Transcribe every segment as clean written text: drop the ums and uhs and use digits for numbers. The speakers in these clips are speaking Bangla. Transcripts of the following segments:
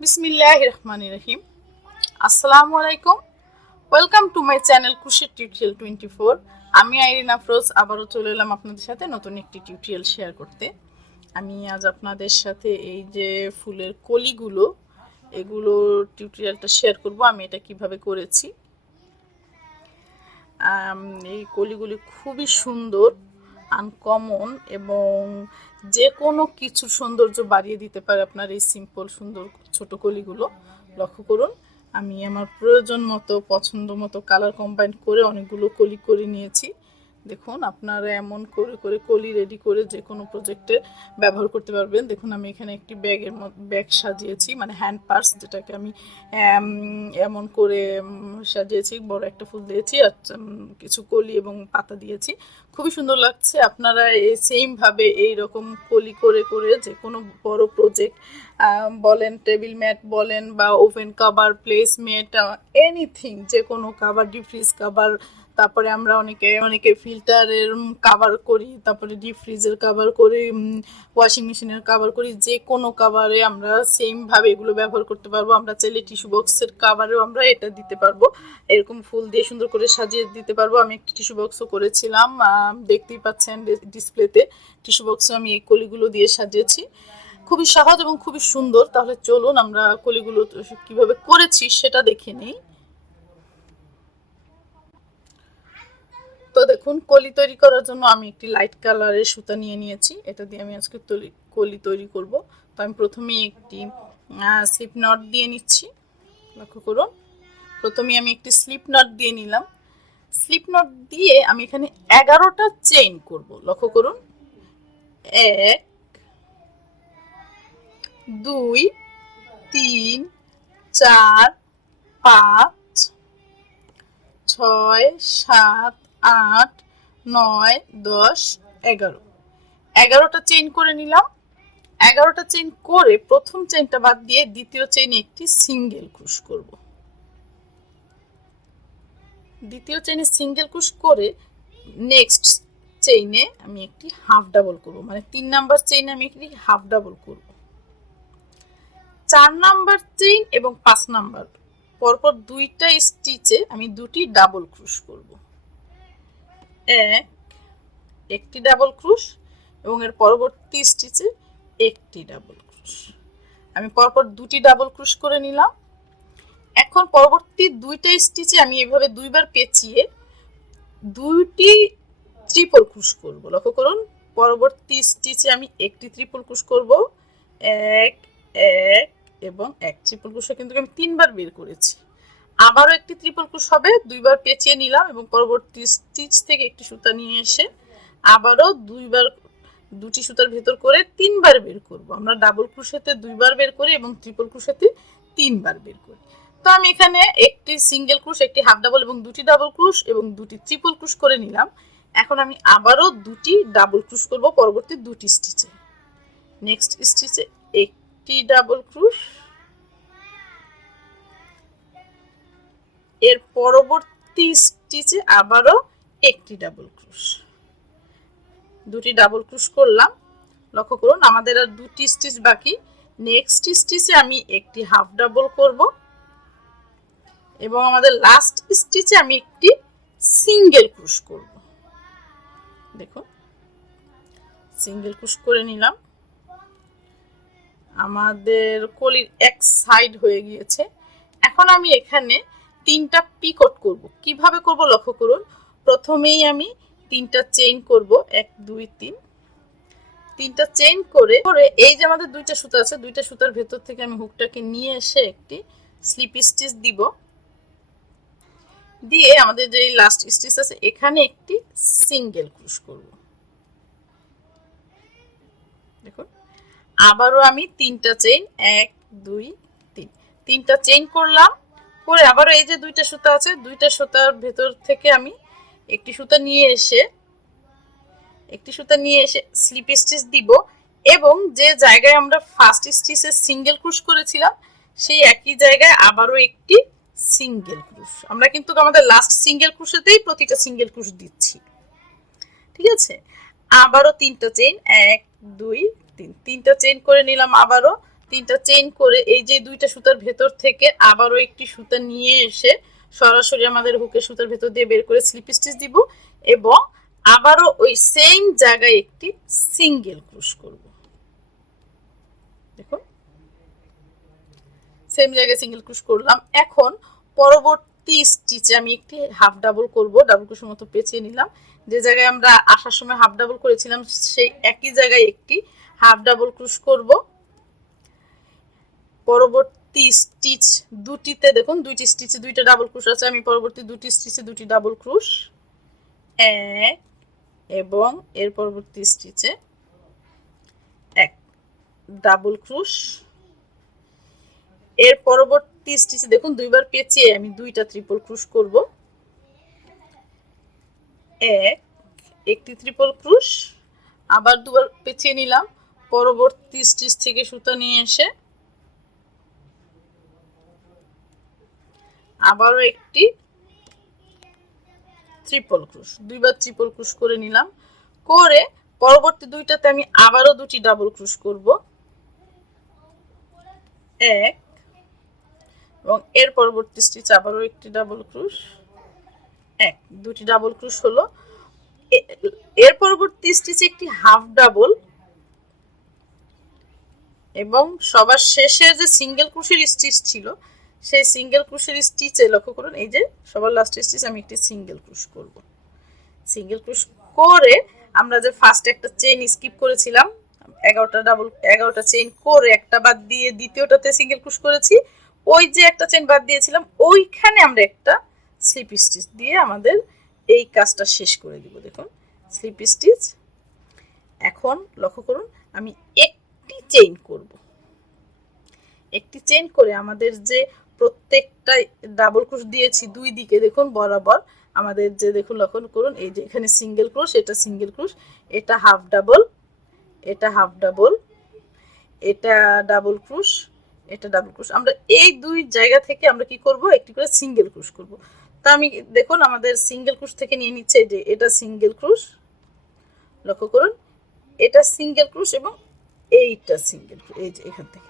बिस्मिल्लाहिर्रहमानिर्रहीम। अस्सलामु आलाइकुम। Welcome to my channel crochet tutorial 24। আমি আইরিন আফরোজ আবারও চলে এলাম আপনাদের সাথে নতুন একটি টিউটোরিয়াল শেয়ার করতে। আমি আজ আপনাদের সাথে এই যে ফুলের কলিগুলো এগুলো টিউটোরিয়ালটা শেয়ার করব। আমি এটা কিভাবে করেছি। এই কলিগুলি খুবই সুন্দর, আনকমন এবং যে কোনো কিছুর সৌন্দর্য বাড়িয়ে দিতে পারে আপনার এই সিম্পল সুন্দর ছোট কলিগুলো। লক্ষ্য করুন, আমি আমার প্রয়োজন মতো পছন্দ মতো কালার কম্বাইন করে অনেকগুলো কলি করে নিয়েছি। দেখুন, আপনারা এমন করে করে কলি রেডি করে যে কোনো প্রজেক্টে ব্যবহার করতে পারবেন। দেখুন, আমি এখানে একটি ব্যাগ সাজিয়েছি, মানে হ্যান্ড পার্স, যেটাকে আমি এমন করে সাজিয়েছি। বড় একটা ফুল দিয়েছি আর কিছু কলি এবং পাতা দিয়েছি, খুবই সুন্দর লাগছে। আপনারা এই সেমভাবে এইরকম কলি করে করে যে কোনো বড় প্রজেক্ট বলেন, টেবিল ম্যাট বলেন বা ওভেন কাভার, প্লেসমেট, এনিথিং, যে কোনো কাভার, ডিপ ফ্রিজ কাভার, তারপরে আমরা অনেকে ফিল্টারের কাভার করি, তারপরে ডিপ ফ্রিজের কাভার করি, ওয়াশিং মেশিনের কাভার করি, যে কোনো কাভারে আমরা সেমভাবে এগুলো ব্যবহার করতে পারবো। আমরা চাইলে টিস্যু বক্সের কাভারেও আমরা এটা দিতে পারবো, এরকম ফুল দিয়ে সুন্দর করে সাজিয়ে দিতে পারবো। আমি একটি টিস্যু বক্সও করেছিলাম, দেখতেই পাচ্ছেন ডিসপ্লেতে। টিস্যু বক্সও আমি এই কলিগুলো দিয়ে সাজিয়েছি, খুবই সহজ এবং খুবই সুন্দর। তাহলে চলুন আমরা কলিগুলো কিভাবে করেছি সেটা দেখে নিই। তো দেখুন, কলি তৈরি করার জন্য আমি একটি লাইট কালারের সুতা নিয়ে নিয়েছি। এটা দিয়ে আমি আজকে কলি তৈরি করব। তো আমি প্রথমেই একটি স্লিপ নট দিয়ে নিচ্ছি। লক্ষ্য করুন, প্রথমে আমি একটি স্লিপ নট দিয়ে নিলাম। স্লিপ নট দিয়ে আমি এখানে 11টা চেইন করব। লক্ষ্য করুন, 1 2 3 4 5 6 7 8 9 10 11। 11টা চেইন করে নিলাম। 11টা চেইন করে প্রথম চেইনটা বাদ দিয়ে দ্বিতীয় চেইনে একটি সিঙ্গেল ক্রোশ করব। দ্বিতীয় চেইনে সিঙ্গেল ক্রোশ করে নেক্সট চেইনে আমি একটি হাফ ডাবল করব, মানে 3 নাম্বার চেইনে আমি একটি হাফ ডাবল করব। 4 নাম্বার চেইন এবং 5 নাম্বার পরপর দুইটা স্টিচে আমি দুটি ডাবল ক্রোশ করব। একটি ডাবল ক্রোশ এবং এর পরবর্তী স্টিচে একটি ডাবল ক্রোশ। আমি পরপর দুটি ডাবল ক্রোশ করে নিলাম। এখন পরবর্তী দুইটা স্টিচে আমি এভাবে দুইবার পেঁচিয়ে দুইটি ট্রিপল ক্রোশ করব। লক্ষ্য করুন, পরবর্তী স্টিচে আমি একটি ট্রিপল ক্রোশ করব, এক এক এবং এক। ট্রিপল ক্রোশ কিন্তু আমি 3বার বের করেছি। আবারও একটি ট্রিপল ক্রোশ হবে, দুইবার পেঁচিয়ে নিলাম এবং পরবর্তী স্টিচ থেকে একটি সুতা নিয়ে এসে আবারও দুটি সুতার ভেতর করে 3বার বের করব। আমরা ডাবল ক্রোশেতে 2বার বের করি এবং ট্রিপল ক্রোশেতে 3বার বের করি। তো আমি এখানে একটি সিঙ্গেল ক্রোশ, একটি হাফ ডাবল এবং দুটি ডাবল ক্রোশ এবং দুটি ট্রিপল ক্রোশ করে নিলাম। এখন আমি আবারও দুটি ডাবল ক্রোশ করব পরবর্তী দুটি স্টিচে। নেক্সট স্টিচে একটি ডাবল ক্রোশ, এর পরবর্তী স্টিচে আবারও একটি ডাবল ক্রোশ। দুটি ডাবল ক্রোশ করলাম। লক্ষ্য করুন, আমাদের আর দুটি স্টিচ বাকি। নেক্সট স্টিচে আমি একটি হাফ ডাবল করব এবং আমাদের লাস্ট স্টিচে আমি একটি সিঙ্গেল ক্রোশ করব। দেখুন, সিঙ্গেল ক্রোশ করে নিলাম। আমাদের কলির এক সাইড হয়ে গিয়েছে। এখন আমি এখানে 3টা পিকট করব। কিভাবে করব লক্ষ্য করুন, প্রথমেই আমি 3টা চেইন করব, 1 2 3। 3টা চেইন করে এই যে আমাদের দুইটা সুতা আছে, দুইটা সুতার ভেতর থেকে আমি হুকটাকে নিয়ে এসে একটি স্লিপ স্টিচ দিব। দিয়ে আমাদের যে লাস্ট স্টিচ আছে এখানে একটি সিঙ্গেল ক্রোশ করব। দেখুন, আবারও আমি 3টা চেইন, 1 2 3, 3টা চেইন করলাম। করে আবারও এই যে দুইটা সুতা আছে, দুইটা সুতার ভেতর থেকে আমি একটি সুতা নিয়ে এসে স্লিপ স্টিচ দিব এবং যে জায়গায় আমরা ফার্স্ট স্টিচে সিঙ্গেল ক্রোশ করেছিলাম সেই একই জায়গায় আবারও একটি সিঙ্গেল ক্রোশ। আমরা কিন্তু আমাদের লাস্ট সিঙ্গেল ক্রোশেতেই প্রতিটা সিঙ্গেল ক্রোশ দিচ্ছি, ঠিক আছে। আবারও 3টা চেইন, 1 2 3, 3টা চেইন করে নিলাম। আবারও তিনটা চেইন করে এই যে দুইটা সুতার ভেতর থেকে আবারও একটি সুতা নিয়ে এসে সরাসরি আমাদের হুকের সুতার ভেতর দিয়ে বের করে স্লিপ স্টিচ দিব এবং আবারও ওই সেম জায়গায় একটি সিঙ্গেল ক্রোশ করব। দেখুন সেম জায়গায় সিঙ্গেল ক্রোশ করলাম। এখন পরবর্তী স্টিচে আমি একটি হাফ ডাবল করব, ডাবল ক্রোশের মতো পেঁচিয়ে নিলাম। যে জায়গায় আমরা আসার সময় হাফ ডাবল করেছিলাম সেই একই জায়গায় একটি হাফ ডাবল ক্রোশ করব। পরবর্তী স্টিচ দুটিতে দেখুন দুইটি স্টিচে দুইটা ডাবল ক্রোশ আছে, আমি পরবর্তী দুটি স্টিচে দুটি ডাবল ক্রোশ, এক এবং এর পরবর্তী স্টিচে এক ডাবল ক্রোশ। এর পরবর্তী স্টিচে দেখুন দুইবার পেঁচিয়ে আমি দুইটা ট্রিপল ক্রোশ করব, একটি ট্রিপল ক্রোশ, আবার দুবার পেঁচিয়ে নিলাম। পরবর্তী স্টিচ থেকে সুতা নিয়ে এসে আবারও একটি ট্রিপল ক্রোশ, দুইবার ট্রিপল ক্রোশ করে নিলাম। করে পরবর্তী দুইটাতে আমি আবারও দুটি ডাবল ক্রোশ করব, এক এবং এর পরবর্তী স্টিচ আবারও একটি ডাবল ক্রোশ, এক, দুটি ডাবল ক্রোশ হলো। এর পরবর্তী স্টিচে একটি হাফ ডাবল এবং সবার শেষে যে সিঙ্গেল ক্রোশের স্টিচ ছিল সেই সিঙ্গেল ক্রোশের স্টিচে লক্ষ্য করুন এই যে সবার লাস্ট স্টিচ আমি একটি সিঙ্গেল ক্রোশ করব। সিঙ্গেল ক্রোশ করে আমরা যে ফার্স্ট একটা চেইন স্কিপ করেছিলাম 11টা চেইন করে একটা বাদ দিয়ে দ্বিতীয়টাতে সিঙ্গেল ক্রোশ করেছি, ওই যে একটা চেইন বাদ দিয়েছিলাম ওইখানে আমরা একটা স্লিপ স্টিচ দিয়ে আমাদের এই কাজটা শেষ করে দিব। দেখুন স্লিপ স্টিচ। এখন লক্ষ্য করুন আমি একটি চেইন করব, একটি চেইন করে আমাদের যে প্রত্যেকটা ডাবল ক্রোশ দিয়েছি দুই দিকে দেখুন বরাবর আমাদের যে দেখুন লক্ষ্য করুন এই যে এখানে সিঙ্গেল ক্রোশ, এটা সিঙ্গেল ক্রোশ, এটা হাফ ডাবল, এটা হাফ ডাবল, এটা ডাবল ক্রোশ, এটা ডাবল ক্রোশ। আমরা এই দুই জায়গা থেকে আমরা কি করব একটি করে সিঙ্গেল ক্রোশ করব। তা আমি দেখুন আমাদের সিঙ্গেল ক্রোশ থেকে নিয়ে নিচ্ছে যে এটা সিঙ্গেল ক্রোশ, লক্ষ্য করুন এটা সিঙ্গেল ক্রোশ এবং এইটা সিঙ্গেল ক্রোশ, এই যে এখান থেকে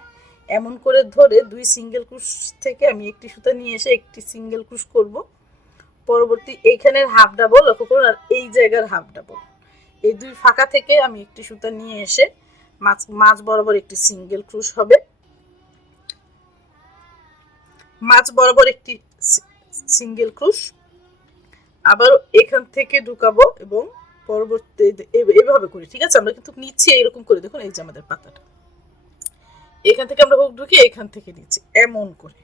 এমন করে ধরে দুই সিঙ্গেল ক্রোশ থেকে আমি একটি সুতা নিয়ে এসে একটি সিঙ্গেল ক্রোশ করব। পরবর্তী এইখানের হাফ ডাবল লক্ষ্য করুন আর এই জায়গার হাফ ডাবল, এই দুই ফাঁকা থেকে আমি একটি সুতা নিয়ে এসে মাঝ বরাবর একটি সিঙ্গেল ক্রোশ হবে, মাঝ বরাবর একটি সিঙ্গেল ক্রোশ, আবার এখান থেকে ঢুকাবো এবং পরবর্তী এভাবে করি। ঠিক আছে, আমরা কিন্তু নিচে এরকম করে দেখুন এই যে আমাদের পাতাটা এখান থেকে আমরা হুক ঢুকিয়ে এখান থেকে নিচে এমন করে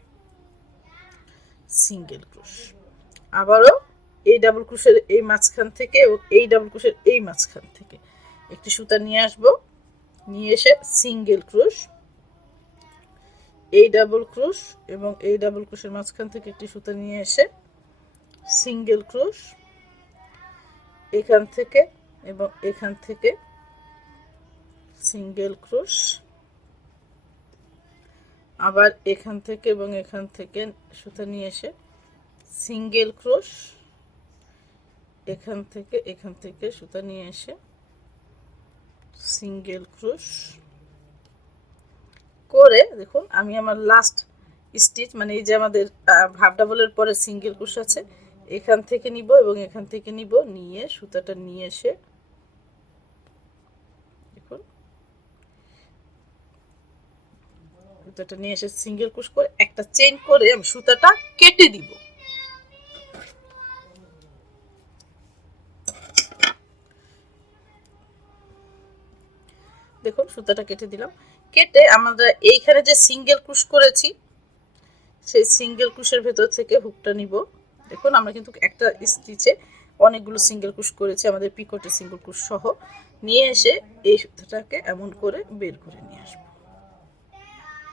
সিঙ্গেল ক্রোশ, আবারও এই ডাবল ক্রোশের এই মাঝখান থেকে এবং এই ডাবল ক্রোশের এই মাঝখান থেকে একটি সুতা নিয়ে আসব, নিয়ে এসে সিঙ্গেল ক্রোশ, এই ডাবল ক্রোশ এবং এই ডাবল ক্রোশের মাঝখান থেকে একটি সুতা নিয়ে এসে সিঙ্গেল ক্রোশ, এখান থেকে এবং এখান থেকে সিঙ্গেল ক্রোশ, আবার এখান থেকে এবং এখান থেকে সুতা নিয়ে এসে সিঙ্গেল ক্রোশ, এখান থেকে সুতা নিয়ে এসে সিঙ্গেল ক্রোশ করে দেখুন আমি আমার লাস্ট স্টিচ মানে এই যে আমাদের হাফ ডাবলের পরে সিঙ্গেল ক্রোশ আছে এখান থেকে নিব এবং এখান থেকে নিব, নিয়ে সুতাটা নিয়ে এসে দেখুন সুতাটা নিয়ে এসে সিঙ্গেল ক্রোশ করে একটা চেইন করে আমি সুতাটা কেটে দিব। দেখুন সুতাটা কেটে দিলাম, কেটে আমরা এইখানে যে সিঙ্গেল ক্রোশ করেছি সেই সিঙ্গেল ক্রোশের ভেতর থেকে হুকটা নিব। দেখুন আমরা কিন্তু একটা স্টিচে অনেকগুলো সিঙ্গেল ক্রোশ করেছি আমাদের পিকটে সিঙ্গেল ক্রোশ সহ, নিয়ে এসে এই সুতাটাকে এমন করে বের করে নিয়ে আসবো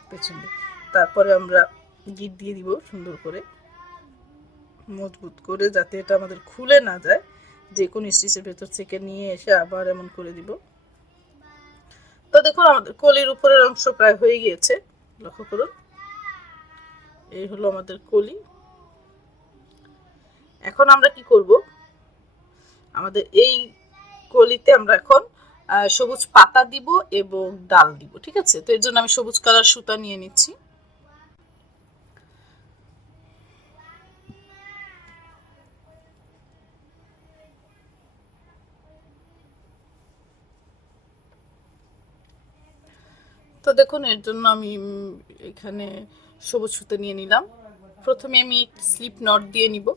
পেছনে। তারপরে আমরা গিট দিয়ে দিব সুন্দর করে মজবুত করে যাতে এটা আমাদের খুলে না যায়, যে কোনো স্টিচের ভেতর থেকে নিয়ে এসে আবার এমন করে দিব। তো দেখুন আমাদের কলির উপরের অংশ প্রায় হয়ে গিয়েছে, লক্ষ্য করুন এই হলো আমাদের কলি। এখন আমরা কি করব, আমাদের এই কলিতে আমরা এখন সবুজ পাতা দিব এবং ডাল দিব। ঠিক আছে, তো এর জন্য আমি সবুজ কালার সুতা নিয়ে নিচ্ছি। তো দেখুন এর জন্য আমি এখানে সবুজ সুতা নিয়ে নিলাম। প্রথমে আমি একটি স্লিপ নট দিয়ে নিব,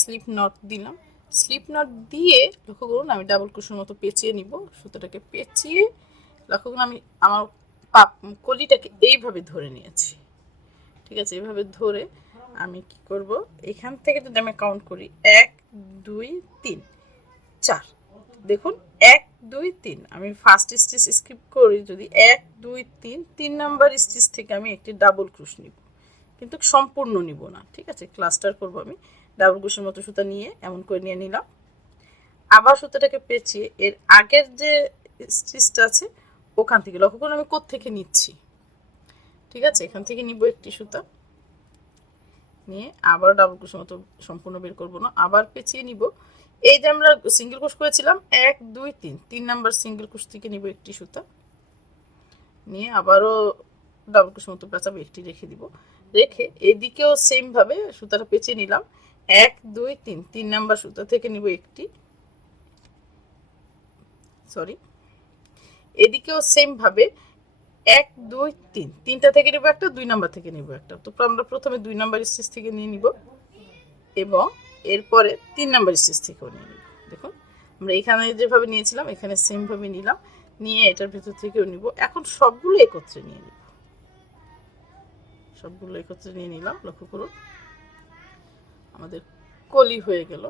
স্লিপ নট দিলাম। স্লিপ নট দিয়ে লক্ষ্য করুন আমি ডাবল ক্রোশের মতো পেঁচিয়ে নিব, সুতাটাকে পেঁচিয়ে লক্ষ্য করুন আমি আমার কলিটাকে এইভাবে ধরে নিয়েছি। ঠিক আছে, এইভাবে ধরে আমি কি করব, এখান থেকে যদি আমি কাউন্ট করি 1 2 3 4, দেখুন 1 2 3, আমি ফার্স্ট স্টিচ স্কিপ করি, যদি 1 2 3 3 নাম্বার স্টিচ থেকে আমি একটি ডাবল ক্রোশ নিব, কিন্তু সম্পূর্ণ নিব না। ঠিক আছে, ক্লাস্টার করব আমি। ডাবল ক্রোশের মতো সুতা নিয়ে এমন করে নিয়ে নিলাম, আবার সুতাটাকে পেঁচিয়ে এর আগের যে স্টিচটা আছে ওখান থেকে লক্ষ্য করুন আমি কোথা থেকে নিচ্ছি। ঠিক আছে, এখান থেকে নিব একটি সুতা নিয়ে আবার ডাবল ক্রোশের মতো সম্পূর্ণ বের করব না, আবার পেঁচিয়ে নিব। এই যে আমরা সিঙ্গেল ক্রোশ করেছিলাম 1 2 3, 3 নাম্বার সিঙ্গেল ক্রোশ থেকে নিব একটি সুতা নিয়ে আবারও ডাবল ক্রোশের মতো পেঁচাবো, একটি রেখে দিব, রেখে এদিকেও সেম ভাবে সুতাটা পেঁচিয়ে নিলাম 1 2 3, 3 নাম্বার সুতা থেকে নিব একটি, সরি এদিকেও সেম ভাবে 1 2 3, তিনটা থেকে নিব একটা, 2 নাম্বার থেকে নিব একটা। তো আমরা প্রথমে 2 নাম্বার স্টিচ থেকে নিয়ে নিব এবং এরপরে 3 নাম্বার স্টিচ থেকেও নিয়ে নিব। দেখুন আমরা এখানে যেভাবে নিয়েছিলাম এখানে সেম ভাবে নিলাম, নিয়ে এটার ভিতর থেকেও নিব। এখন সবগুলো একত্রে নিয়ে নিব, সবগুলো একত্রে নিয়ে নিলাম। লক্ষ্য করুন আমাদের কলি হয়ে গেল।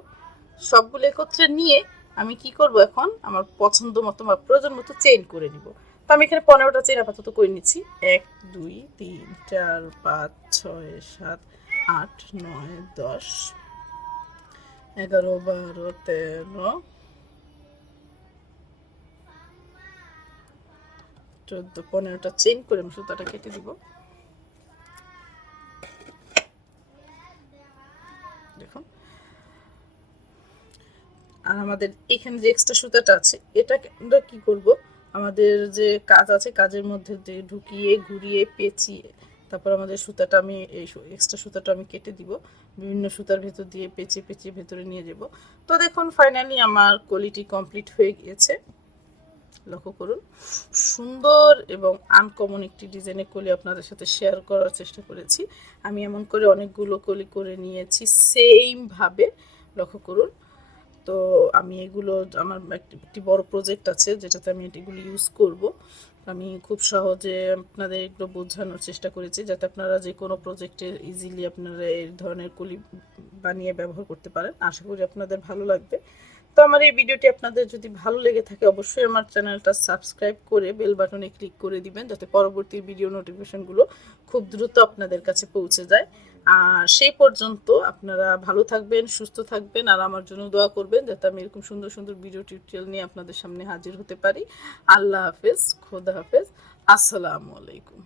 সবগুলো একত্রে নিয়ে আমি কি করব, এখন আমার পছন্দ মতো বা প্রয়োজন মতো চেইন করে নিব। তো আমি এখানে 15টা চেইন আপাতত করে নিচ্ছি। 1 2 3 4 5 6 7 8 9 10 11 12 13 14 15টা চেইন করে আমি সুতাটা কেটে দিব। দেখুন আর আমাদের এখানে যে এক্সট্রা সুতাটা আছে এটাকে আমরা কি করব, আমাদের যে কাজ আছে কাজের মধ্যে দিয়ে ঢুকিয়ে ঘুরিয়ে পেঁচিয়ে তারপর আমাদের সুতাটা আমি এই এক্সট্রা সুতাটা আমি কেটে দিব, বিভিন্ন সুতার ভেতর দিয়ে পেঁচিয়ে পেঁচিয়ে ভেতরে নিয়ে যাব। তো দেখুন ফাইনালি আমার কলিটি কমপ্লিট হয়ে গিয়েছে। লক্ষ্য করুন সুন্দর এবং আনকমন একটি ডিজাইনের কলি আপনাদের সাথে শেয়ার করার চেষ্টা করেছি। আমি এমন করে অনেকগুলো কলি করে নিয়েছি সেম ভাবে। লক্ষ্য করুন, তো আমি এগুলো আমার একটি বড় প্রজেক্ট আছে যেটাতে আমি এগুলো ইউজ করব। আমি খুব সহজে আপনাদের এগুলো বোঝানোর চেষ্টা করেছি যাতে আপনারা যে কোনো প্রজেক্টে ইজিলি আপনারা এই ধরনের কলি বানিয়ে ব্যবহার করতে পারেন। আশা করি আপনাদের ভালো লাগবে। তো আমার এই ভিডিওটি আপনাদের যদি ভালো লেগে থাকে অবশ্যই আমার চ্যানেলটা সাবস্ক্রাইব করে বেল বাটনে ক্লিক করে দিবেন যাতে পরবর্তী ভিডিও নোটিফিকেশনগুলো খুব দ্রুত আপনাদের কাছে পৌঁছে যায়। আর সেই পর্যন্ত আপনারা ভালো থাকবেন, সুস্থ থাকবেন আর আমার জন্য দোয়া করবেন যাতে আমি এরকম সুন্দর সুন্দর ভিডিও টিউটোরিয়াল নিয়ে আপনাদের সামনে হাজির হতে পারি। আল্লাহ হাফেজ, খোদা হাফেজ, আসসালামু আলাইকুম।